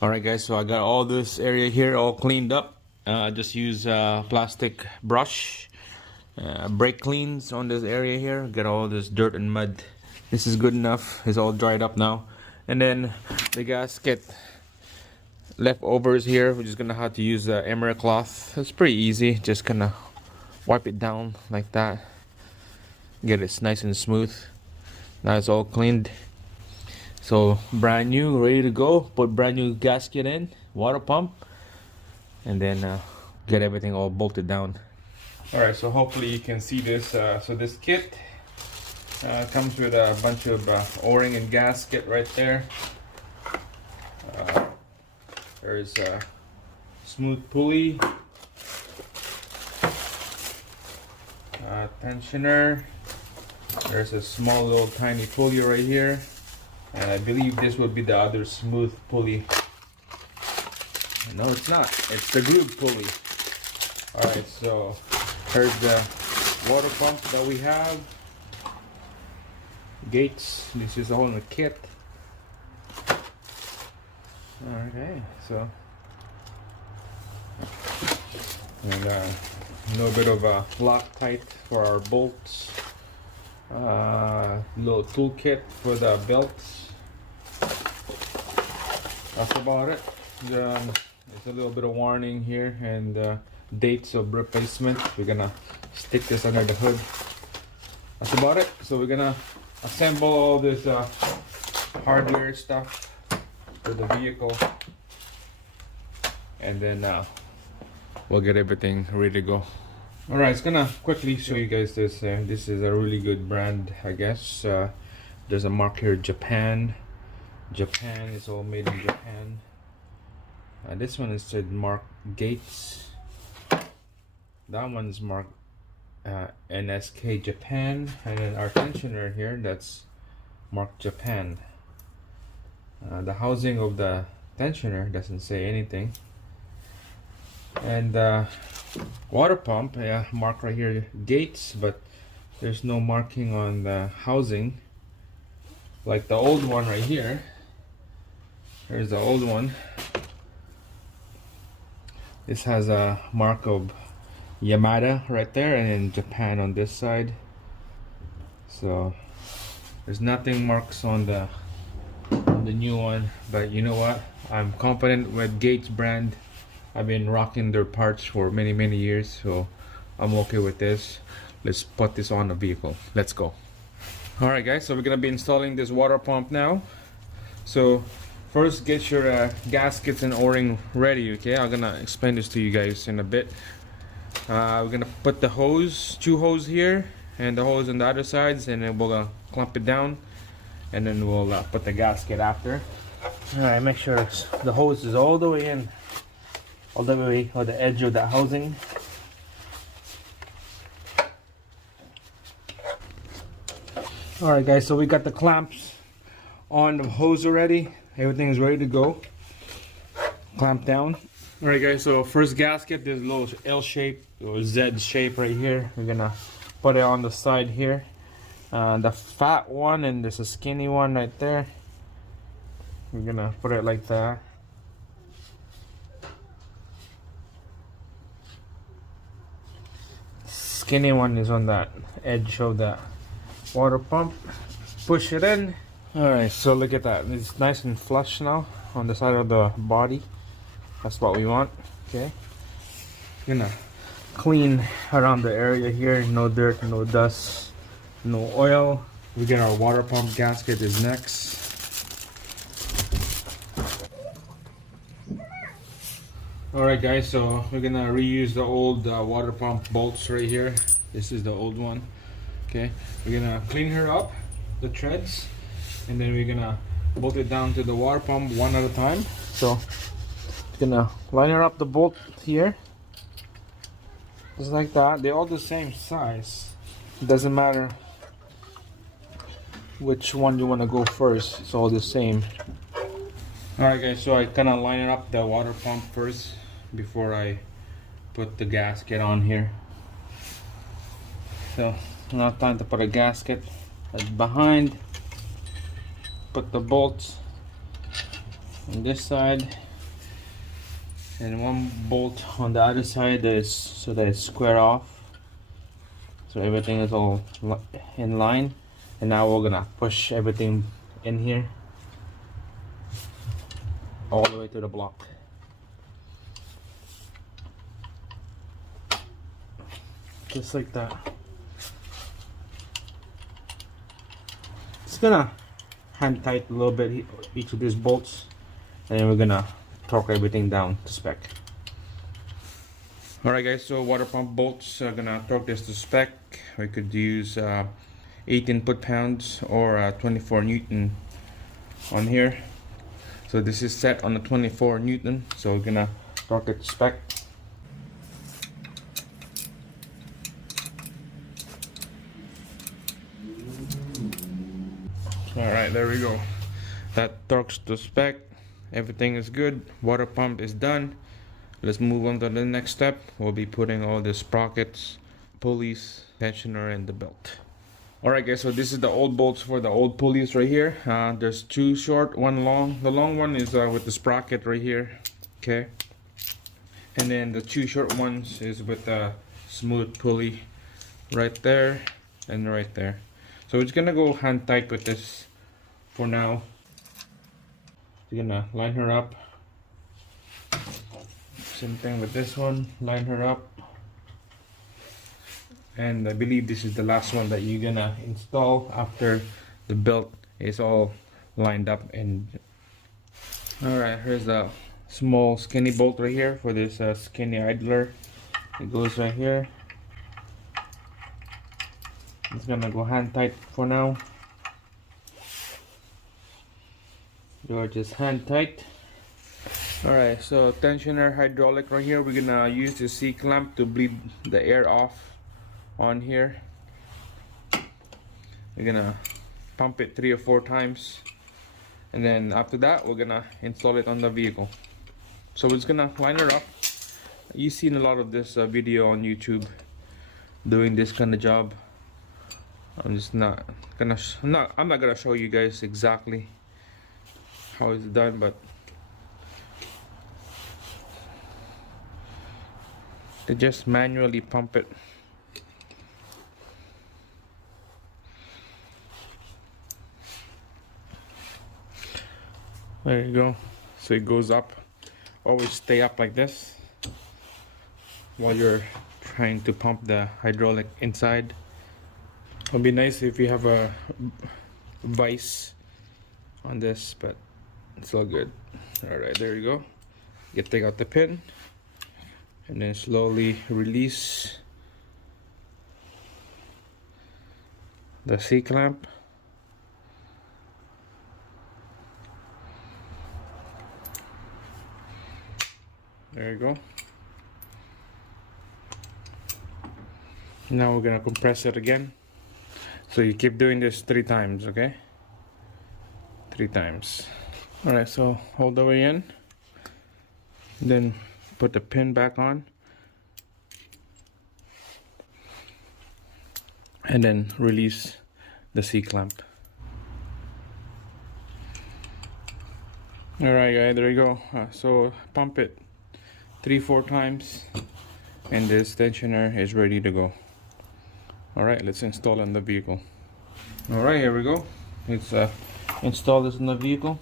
Alright guys, so I got all this area here all cleaned up. Just use plastic brush, brake cleans on this area here. Get all this dirt and mud. This is good enough. It's all dried up now. And then the gasket leftovers here, we're just gonna have to use the emery cloth. It's pretty easy. Just gonna wipe it down like that. Get it nice and smooth. Now it's all cleaned. So brand new, ready to go. Put brand new gasket in, water pump, and then get everything all bolted down. All right, so hopefully you can see this. So this kit comes with a bunch of O-ring and gasket right there. There's a smooth pulley, tensioner. There's a small little tiny pulley right here. And I believe this would be the other smooth pulley. No, it's not. It's the groove pulley. Alright, so here's the water pump that we have. Gates. This is all in the kit. Okay, so. And a little bit of a Loctite for our bolts. Little toolkit for the belts. That's about it. There's a little bit of warning here and dates of replacement. We're gonna stick this under the hood. That's about it. So we're gonna assemble all this hardware stuff for the vehicle, and then we'll get everything ready to go. Alright, it's gonna quickly show you guys this. This is a really good brand, I guess. There's a mark here, Japan. Japan is all made in Japan. This one is said Mark Gates. That one's marked NSK Japan. And then our tensioner here, that's marked Japan. The housing of the tensioner doesn't say anything. And water pump, yeah, mark right here, Gates, but there's no marking on the housing like the old one right here. Here's the old one. This has a mark of Yamada right there, and then Japan on this side. So there's nothing marks on the new one, but you know what, I'm confident with Gates brand. I've been rocking their parts for many years, so I'm okay with this. Let's put this on the vehicle. Let's go. Alright guys, so we're gonna be installing this water pump now. So first, get your gaskets and O-ring ready, okay? I'm gonna explain this to you guys in a bit. We're gonna put the hose, two hose here, and the hose on the other sides, and then we're gonna clamp it down, and then we'll put the gasket after. Alright, make sure the hose is all the way in, all the way on the edge of the housing. Alright guys, so we got the clamps on the hose already. Everything is ready to go. Clamp down. Alright guys, so first gasket, this little L shape or Z shape right here. We're gonna put it on the side here. The fat one, and there's a skinny one right there. We're gonna put it like that. Skinny one is on that edge of the water pump. Push it in. Alright, so look at that. It's nice and flush now on the side of the body. That's what we want. Okay. Gonna clean around the area here. No dirt, no dust, no oil. We get our water pump gasket is next. Alright guys, so we're gonna reuse the old water pump bolts right here. This is the old one. Okay, we're gonna clean her up, the threads, and then we're gonna bolt it down to the water pump one at a time. So gonna line her up, the bolt here, just like that. They're all the same size. It doesn't matter which one you want to go first, it's all the same. Alright guys, so I kind of line up the water pump first before I put the gasket on here. So now time to put a gasket behind. Put the bolts on this side. and one bolt on the other side that is so that it's square off, so everything is all in line. And now we're gonna push everything in here all the way to the block. Just like that. It's gonna hand tight a little bit each of these bolts, and then we're gonna torque everything down to spec. Alright guys, so water pump bolts are gonna torque this to spec. We could use 18 foot-pounds or 24 Newton on here. So this is set on the 24 Newton, so we're gonna torque it to spec. Alright, there we go. That torques to spec. Everything is good. Water pump is done. Let's move on to the next step. We'll be putting all the sprockets, pulleys, tensioner, and the belt. Alright guys, so this is the old bolts for the old pulleys right here. There's two short, one long. The long one is with the sprocket right here. Okay. And then the two short ones is with the smooth pulley right there and right there. So it's gonna go hand tight with this for now. You're gonna line her up. Same thing with this one, line her up. And I believe this is the last one that you're gonna install after the belt is all lined up. And alright, here's a small skinny bolt right here for this skinny idler. It goes right here. It's gonna go hand tight for now. You're just hand tight. Alright, so tensioner hydraulic right here. We're gonna use the C-clamp to bleed the air off on here. We're gonna pump it 3 or 4 times, and then after that we're gonna install it on the vehicle. So we're just gonna line her up. You've seen a lot of this video on YouTube doing this kind of job. I'm not gonna show you guys exactly how it's done, but they just manually pump it. There you go. So it goes up. Always stay up like this while you're trying to pump the hydraulic inside. It would be nice if you have a vise on this, but it's all good. Alright, there you go. You take out the pin and then slowly release the C-clamp. There you go. Now we're gonna compress it again. So you keep doing this 3 times, okay? 3 times. Alright, so hold the way in. Then put the pin back on. And then release the C-clamp. Alright guys, there you go. So pump it 3-4 times and this tensioner is ready to go. Alright, let's install on the vehicle. Alright, here we go. Let's install this in the vehicle.